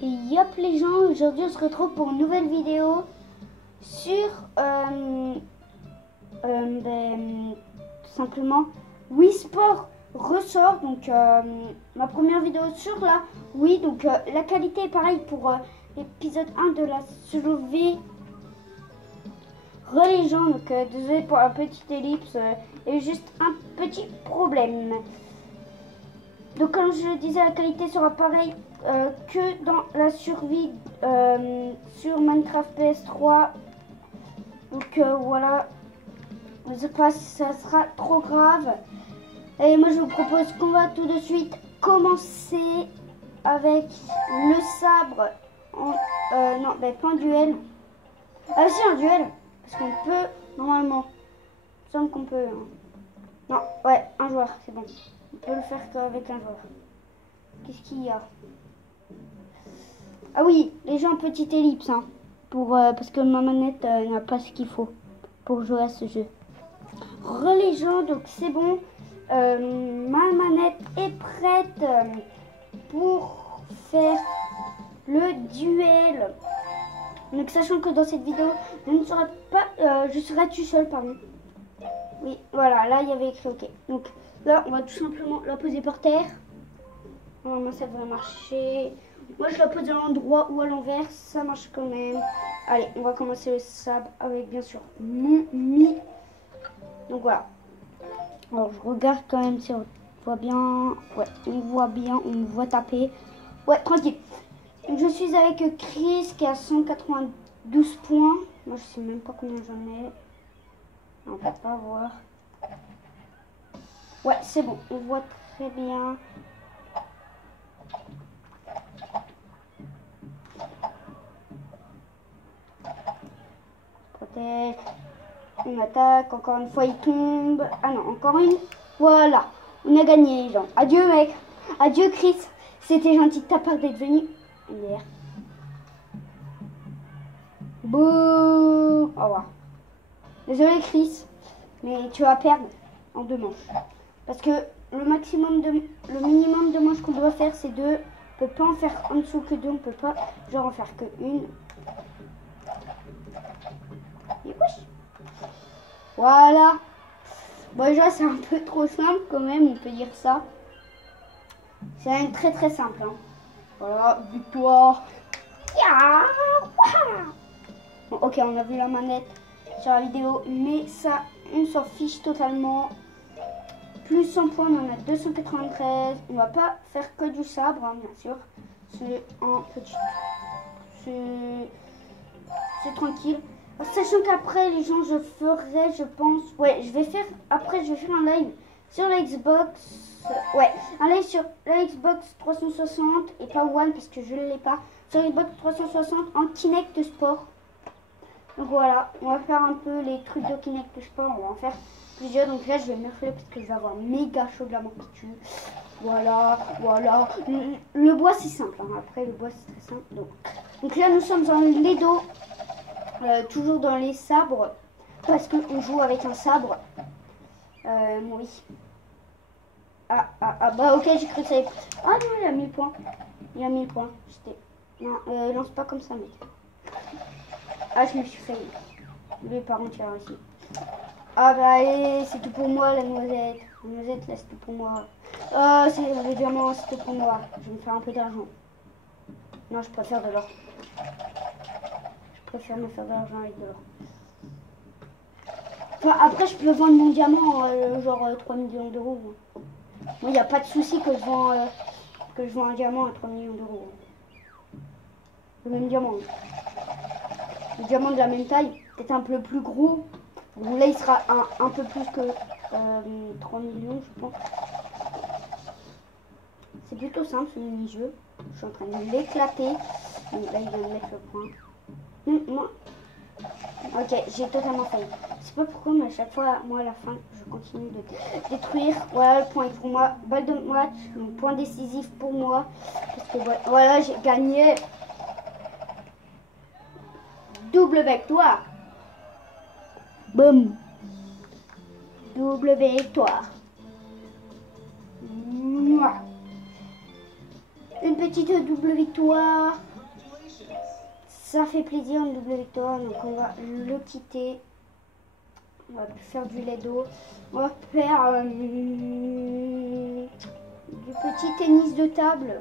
Et yop les gens, aujourd'hui on se retrouve pour une nouvelle vidéo sur tout simplement Wii Sport ressort. Donc ma première vidéo sur la Wii, donc la qualité est pareille pour l'épisode 1 de la survie religion. Donc désolé pour un petit ellipse, et juste un petit problème. Donc comme je le disais, la qualité sera pareille que dans la survie sur Minecraft PS3. Donc voilà, je ne sais pas si ça sera trop grave. Et moi je vous propose qu'on va tout de suite commencer avec le sabre. Non, pas un duel. Ah si, un duel. Parce qu'on peut, normalement. Il me semble qu'on peut. Hein. Non, ouais, un joueur, c'est bon. On peut le faire qu'avec un joueur. Qu'est-ce qu'il y a? Ah oui, les gens, petite ellipse, hein, parce que ma manette n'a pas ce qu'il faut pour jouer à ce jeu. Religion, donc c'est bon. Ma manette est prête pour faire le duel. Donc sachant que dans cette vidéo, je ne serai pas, je serai tout seul, pardon. Oui, voilà, là il y avait écrit OK. Donc là, on va tout simplement la poser par terre. Normalement, ça devrait marcher. Moi, je la pose à l'endroit ou à l'envers, ça marche quand même. Allez, on va commencer le sabre avec bien sûr mon Mi. Donc voilà. Alors, je regarde quand même si on voit bien. Ouais, on voit bien, on me voit taper. Ouais, tranquille. Donc, je suis avec Chris qui a 192 points. Moi, je sais même pas combien j'en ai. On va pas voir. Ouais, c'est bon, on voit très bien. Protège. On attaque, encore une fois il tombe. Ah non, encore une. Voilà, on a gagné les gens. Adieu mec. Adieu Chris. C'était gentil de ta part d'être venu. MDR. Boum. Au revoir. Désolé Chris, mais tu vas perdre en 2 manches. Parce que le minimum de manches qu'on doit faire, c'est 2. On peut pas en faire en dessous que 2. On peut pas genre en faire que 1. Et wesh. Voilà. Bon, déjà, c'est un peu trop simple quand même, on peut dire ça. C'est très très simple. Hein. Voilà, victoire. Bon, ok, on a vu la manette sur la vidéo, mais ça, on s'en fiche totalement. Plus 100 points, on en a 293. On va pas faire que du sabre, hein, bien sûr. C'est un petit... C'est tranquille. Sachant qu'après, les gens, je ferai, je pense... Ouais, je vais faire... Après, je vais faire un live sur la Xbox... Ouais, un live sur la Xbox 360 et pas One parce que je ne l'ai pas. Sur la Xbox 360 en Kinect Sport. Donc voilà, on va faire un peu les trucs de Kinect Sport. On va en faire plusieurs. Donc là, je vais me refaire parce que je vais avoir méga chaud de la mort qui tue. Voilà, voilà. Le bois, c'est simple. Hein. Après, le bois, c'est très simple. Donc là, nous sommes dans les dos. Toujours dans les sabres. Parce qu'on joue avec un sabre. Oui. Bah ok, j'ai cru que ça allait... Ah non, il a 1000 points. Il a 1000 points. Non, lance pas comme ça, mec. Ah, je me suis fait. Lui, par contre, il a réussi. Ah bah allez, c'est tout pour moi, la noisette. La noisette, là, c'est tout pour moi. Oh, c'est le diamant, c'est tout pour moi. Je vais me faire un peu d'argent. Non, je préfère de l'or. Je préfère me faire de l'argent avec de l'or. Enfin, après, je peux vendre mon diamant, genre 3 millions d'euros. Moi, il n'y a pas de souci que je vends un diamant à 3 millions d'euros. Le même diamant. Le diamant de la même taille, peut-être un peu plus gros. Bon, là, il sera un peu plus que 3 millions, je pense. C'est plutôt simple, ce mini-jeu. Je suis en train de l'éclater. Donc là, il vient de mettre le point. Moi... Ok, j'ai totalement failli. Je sais pas pourquoi, mais à chaque fois, moi à la fin, je continue de détruire. Voilà, le point est pour moi. Balle de match, le point décisif pour moi. Parce que voilà, j'ai gagné. Double victoire. Boum. Double victoire. Mouah. Une petite double victoire. Ça fait plaisir, une double victoire. Donc on va le quitter. On va faire du lait d'eau. On va faire du petit tennis de table.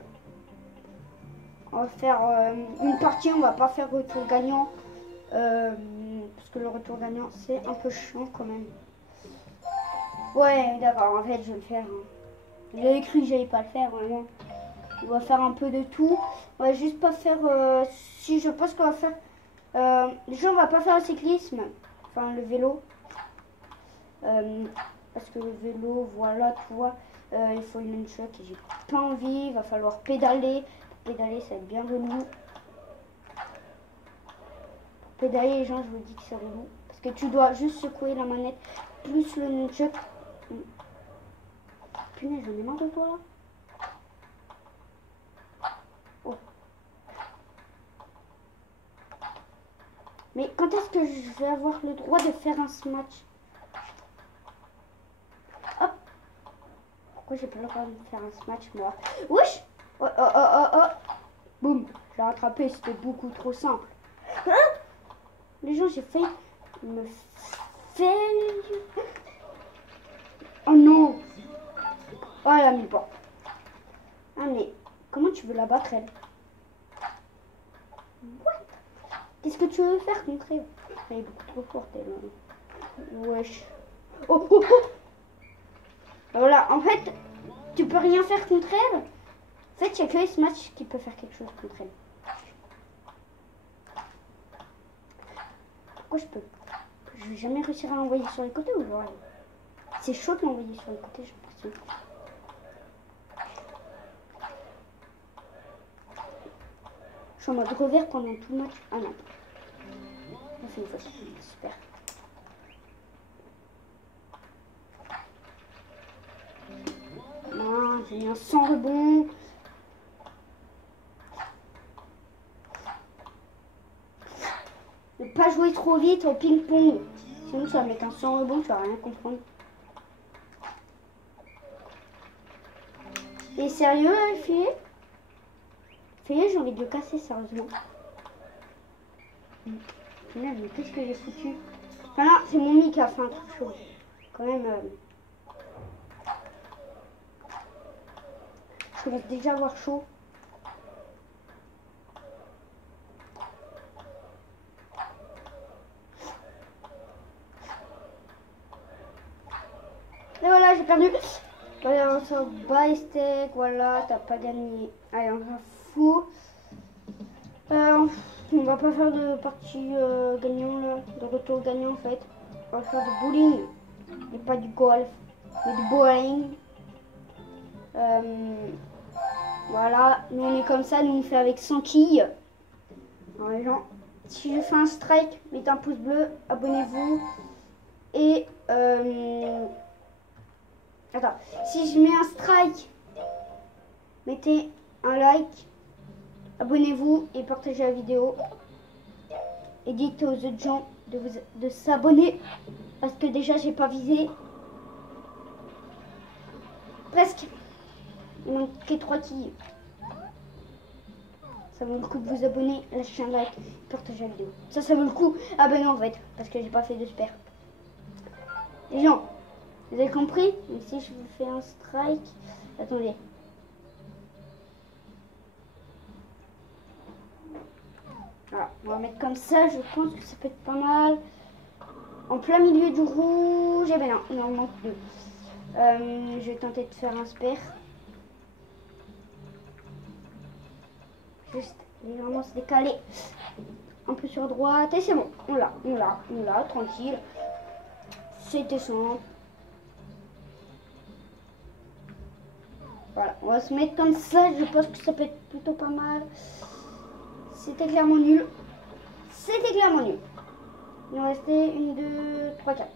On va faire une partie. On va pas faire retour gagnant. Parce que le retour gagnant, c'est un peu chiant quand même. Ouais, d'accord. En fait, je vais le faire. J'avais cru que j'allais pas le faire, vraiment. On va faire un peu de tout. On va juste pas faire... si je pense qu'on va faire... déjà, on va pas faire le cyclisme. Enfin, le vélo. Parce que le vélo, voilà, tu vois, il faut une nunchuck et j'ai pas envie. Il va falloir pédaler. Pour pédaler, ça va être bien relou. Pour pédaler, les gens, je vous dis que c'est relou. Parce que tu dois juste secouer la manette plus le nunchuck. Punaise, j'en ai marre de toi là. Oh. Mais quand est-ce que je vais avoir le droit de faire un smash? Hop. Pourquoi j'ai pas le droit de faire un smash moi? Wesh. Oh oh oh oh oh. Boum. Je l'ai rattrapé, c'était beaucoup trop simple. Hein? Les gens, j'ai failli me faire... Oh non. Oh, elle a mis le banc. Ah, mais comment tu veux la battre, elle? What? Qu'est-ce que tu veux faire contre elle? Elle est beaucoup trop forte, elle. Wesh. Oh, oh, oh. Voilà, en fait, tu peux rien faire contre elle. En fait, il n'y a que ce match qui peut faire quelque chose contre elle. Pourquoi je vais jamais réussir à l'envoyer sur les côtés ou genre... C'est chaud de l'envoyer sur les côtés, j'ai l'impression. Je suis en mode revers pendant tout le match. Ah non. On fait une faute. Super. Non, j'ai mis un 100 rebond. Ne pas jouer trop vite au ping-pong. Sinon, ça va mettre un 100 rebond, tu vas rien comprendre. Et sérieux, là, les filles? J'ai envie de le casser, sérieusement. Mais qu'est-ce que j'ai foutu? Enfin là, c'est mon mic qui a fait un truc chaud. Quand même... Je commence déjà à avoir chaud. Et voilà, j'ai perdu. Voilà, on s'en bat les steaks. Voilà, t'as pas gagné. Allez, on s'en fout. On va pas faire de partie gagnant, là, de retour gagnant en fait. On va faire du bowling. Et pas du golf, mais du bowling. Voilà, nous on est comme ça, nous on fait avec 100 quilles. Alors les gens, si je fais un strike, mettez un pouce bleu, abonnez-vous. Et attends, si je mets un strike, mettez un like, abonnez-vous et partagez la vidéo. Et dites aux autres gens de s'abonner. Parce que déjà j'ai pas visé. Presque. Il manquait 3 quilles. Ça vaut le coup de vous abonner, lâcher un like, partager la vidéo. Ça vaut le coup. Ah ben non en fait, parce que j'ai pas fait de super. Les gens, vous avez compris? Mais si je vous fais un strike, attendez. Voilà, on va mettre comme ça, je pense que ça peut être pas mal. En plein milieu du rouge, eh ben non, il en manque 2. Je vais tenter de faire un spare. Juste légèrement se décaler un peu sur droite et c'est bon, on l'a, tranquille. C'était simple. Voilà, on va se mettre comme ça, je pense que ça peut être plutôt pas mal. C'était clairement nul. C'était clairement nul. Il en restait 1, 2, 3, 4.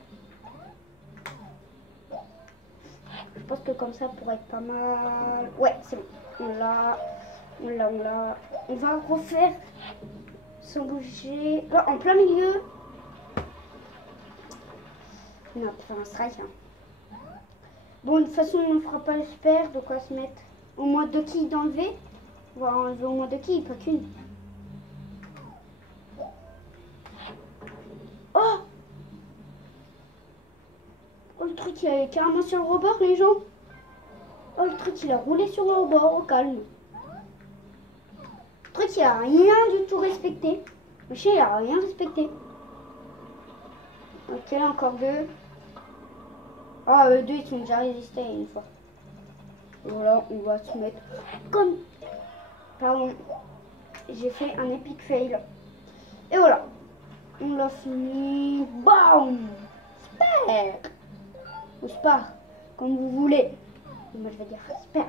Je pense que comme ça pourrait être pas mal. Ouais, c'est bon. On l'a. On va refaire sans bouger. Oh, en plein milieu. On va faire un strike. Hein. Bon, de toute façon, on ne fera pas le super. Donc, on va se mettre au moins 2 quilles d'enlever. On va enlever au moins 2 quilles, pas qu'une. truc il est carrément sur le rebord, les gens. Oh, le truc il a roulé sur le rebord, au calme. Le truc il a rien du tout respecté. Le chien il a rien respecté. Ok, encore deux. Ah, eux deux ils sont déjà résistés une fois. Voilà, on va se mettre comme... Pardon. J'ai fait un epic fail. Et voilà. On l'a fini. Bam! Super! Ou spar, comme vous voulez. Moi je vais dire super.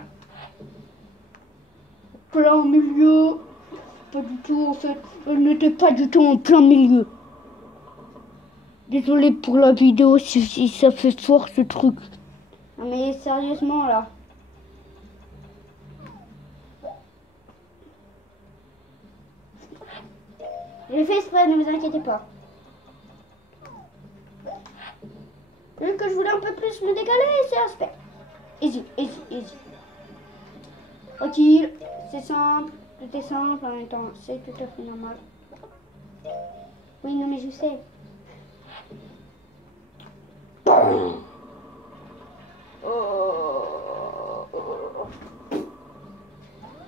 Plein milieu. Pas du tout en fait. Elle n'était pas du tout en plein milieu. Désolé pour la vidéo si ça fait fort ce truc. Non mais sérieusement là. J'ai fait exprès, ne vous inquiétez pas. Vu que je voulais un peu plus me décaler, c'est aspect. Easy, easy, easy. Tranquille, c'est simple, tout est simple en même temps, c'est tout à fait normal. Oui, non mais je sais. Ah,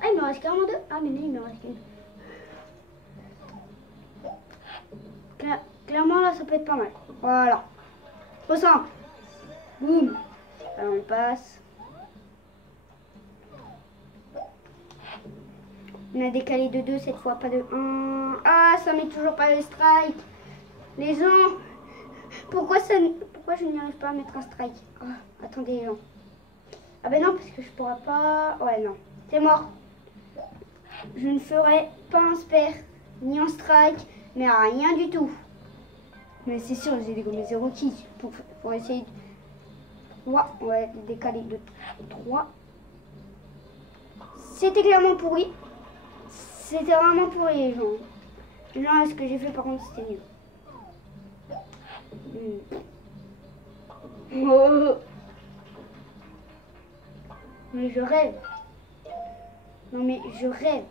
il me reste carrément deux. Ah, mais non, il me reste une. Clairement, là, ça peut être pas mal. Voilà. Trop simple. Boum. Alors, on passe. On a décalé de 2 cette fois, pas de 1. Ah, ça met toujours pas le strike. Les gens, pourquoi je n'y arrive pas à mettre un strike? Ah, attendez, les gens. Ah ben non, parce que je pourrais pas... Ouais, non. C'est mort. Je ne ferai pas un spare, ni un strike, mais rien du tout. Mais c'est sûr, j'ai dégommé 0 keys pour essayer de... 3, on va décaler de 3. C'était clairement pourri. C'était vraiment pourri, les gens. Non, ce que j'ai fait, par contre, c'était nul. Oh. Mais je rêve. Non, mais je rêve.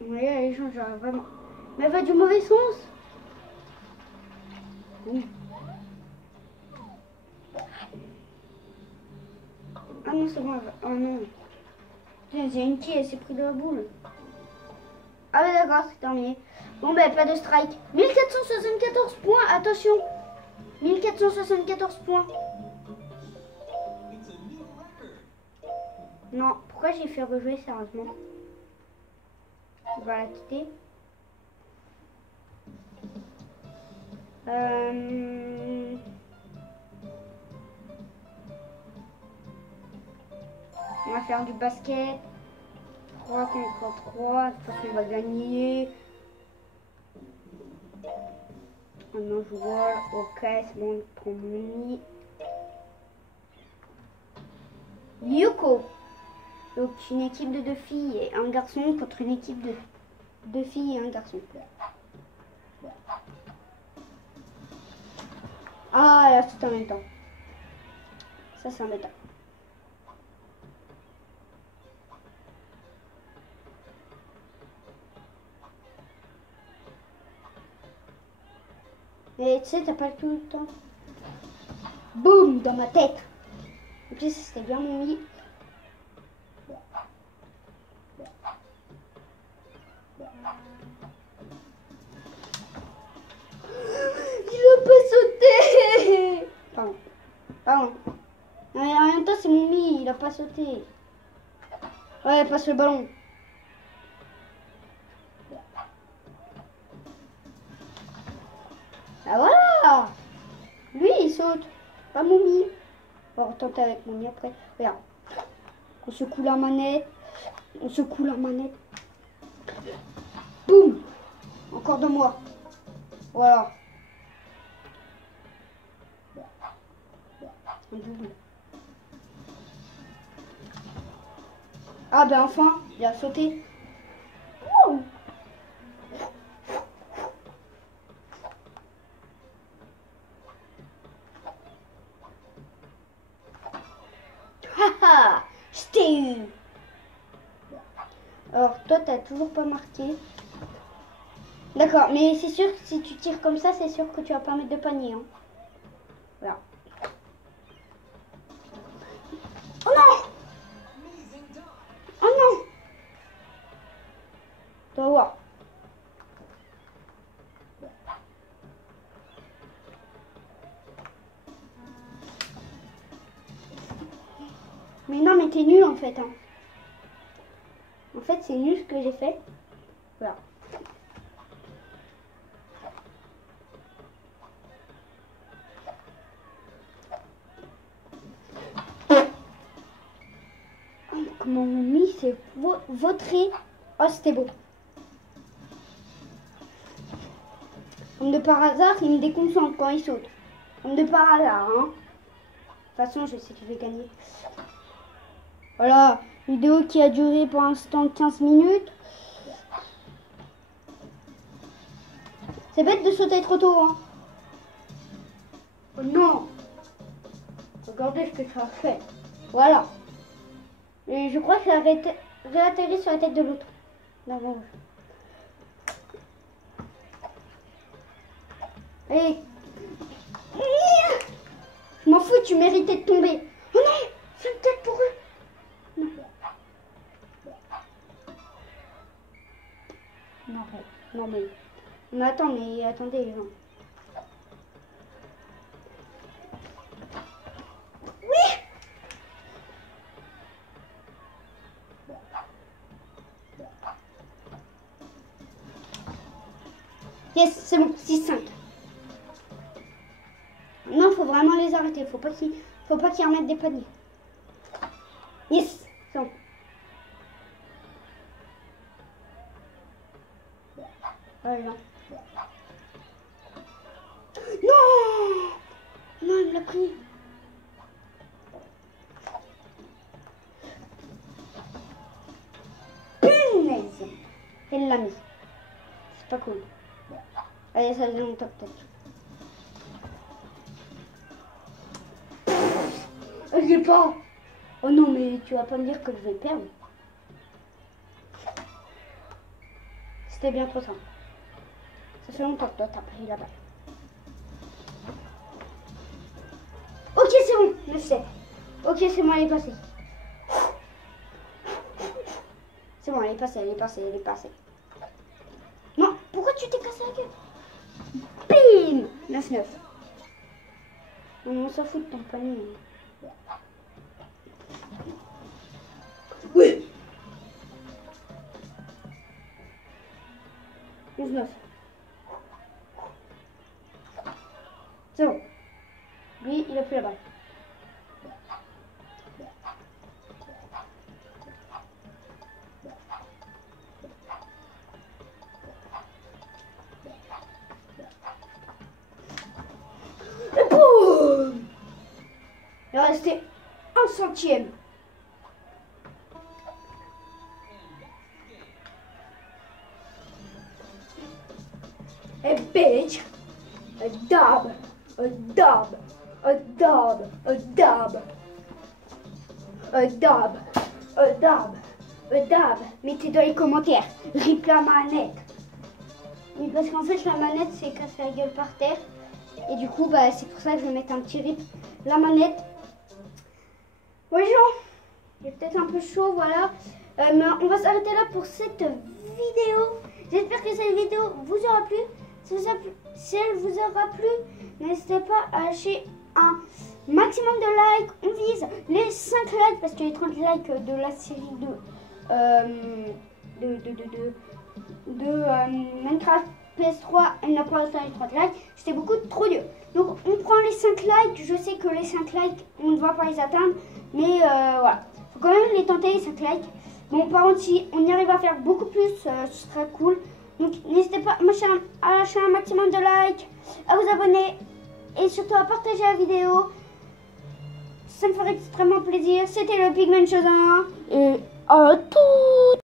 Mais là, les gens, j'arrive vraiment... Mais elle va du mauvais sens. Oui. Ah non, c'est bon, elle va... Oh non. Il y a une qui, elle s'est pris de la boule. Ah ouais, d'accord, c'est terminé. Bon, ben, pas de strike. 1474 points, attention. 1474 points. Non, pourquoi j'ai fait rejouer sérieusement? On va la quitter. On va faire du basket. 3 contre 3. De toute façon, on va gagner. Maintenant, je vois. Ok, c'est bon, je prends mon nid. Yuko. Donc, une équipe de 2 filles et un garçon contre une équipe de 2 filles et un garçon. Ah, là, c'est en même temps. Ça, c'est embêtant. Mais tu sais, t'as pas tout le temps. Boum, dans ma tête. En plus, c'était bien mon lit. Il a pas sauté. Pardon. Pardon. Non, mais en même temps, c'est mon lit. Il a pas sauté. Ouais, passe le ballon. Ah voilà. Lui, il saute. Pas mon lit. On va retenter avec mon lit après. Regarde. On secoue la manette. On secoue la manette. Boum. Encore de moi. Voilà. Ah ben enfin, il a sauté. Wow. Haha, je t'ai eu. Alors toi, t'as toujours pas marqué. D'accord, mais c'est sûr que si tu tires comme ça, c'est sûr que tu vas pas mettre de panier. Hein. Tu vas voir. Mais non, mais t'es nul en fait. Hein. En fait, c'est nul ce que j'ai fait. Voilà. Comment on mis, c'est vautré. Oh, c'était beau. Comme de par hasard, il me déconcentre quand il saute. Comme de par hasard, hein. De toute façon, je sais que je vais gagner. Voilà, vidéo qui a duré pour l'instant 15 minutes. C'est bête de sauter trop tôt, hein. Oh non. Regardez ce que ça a fait. Voilà. Et je crois que ça a réatterri sur la tête de l'autre. D'avant. Allez. Je m'en fous, tu méritais de tomber. Oh non, c'est une tête pour eux. Non. Non, non mais attendez les gens. Oui. Yes, c'est bon, 6-5. Non, faut vraiment les arrêter. Faut pas qu'ils remettent des paniers. Yes, c'est bon. Voilà. Non, non, il me l'a pris. Punaise. Elle l'a mis. C'est pas cool. Allez, ça devient mon top peut-être. Je l'ai pas. Oh non, mais tu vas pas me dire que je vais perdre. C'était bien trop simple. Ça fait longtemps que toi t'as pris la balle. Ok, c'est bon, 9-7. Ok, c'est bon, elle est passée. C'est bon, elle est passée. Non, pourquoi tu t'es cassé la gueule? Bim! 9-9. On s'en fout de ton panier. Oui! 19. C'est bon. Lui, il a pris la balle. Et boum! Il est resté 1 centième. A bitch, a dab, a dab, a dab, a dab, a dab, a dab, a dab. Mettez dans les commentaires, rip la manette. Oui, parce qu'en fait la manette s'est cassée la gueule par terre. Et du coup, bah, c'est pour ça que je vais mettre un petit rip la manette. Ouais, genre, il est peut-être un peu chaud, voilà. Mais on va s'arrêter là pour cette vidéo. J'espère que cette vidéo vous aura plu. Si elle vous aura plu, n'hésitez pas à lâcher un maximum de likes. On vise les 5 likes parce que les 30 likes de la série de Minecraft PS3, elle n'a pas atteint les 30 likes. C'était beaucoup trop dur. Donc on prend les 5 likes. Je sais que les 5 likes, on ne va pas les atteindre. Mais voilà, faut quand même les tenter les 5 likes. Bon, par contre, si on y arrive à faire beaucoup plus, ce serait cool. Donc n'hésitez pas à lâcher un maximum de likes, à vous abonner et surtout à partager la vidéo. Ça me ferait extrêmement plaisir. C'était le Pigman Showdown et à tout.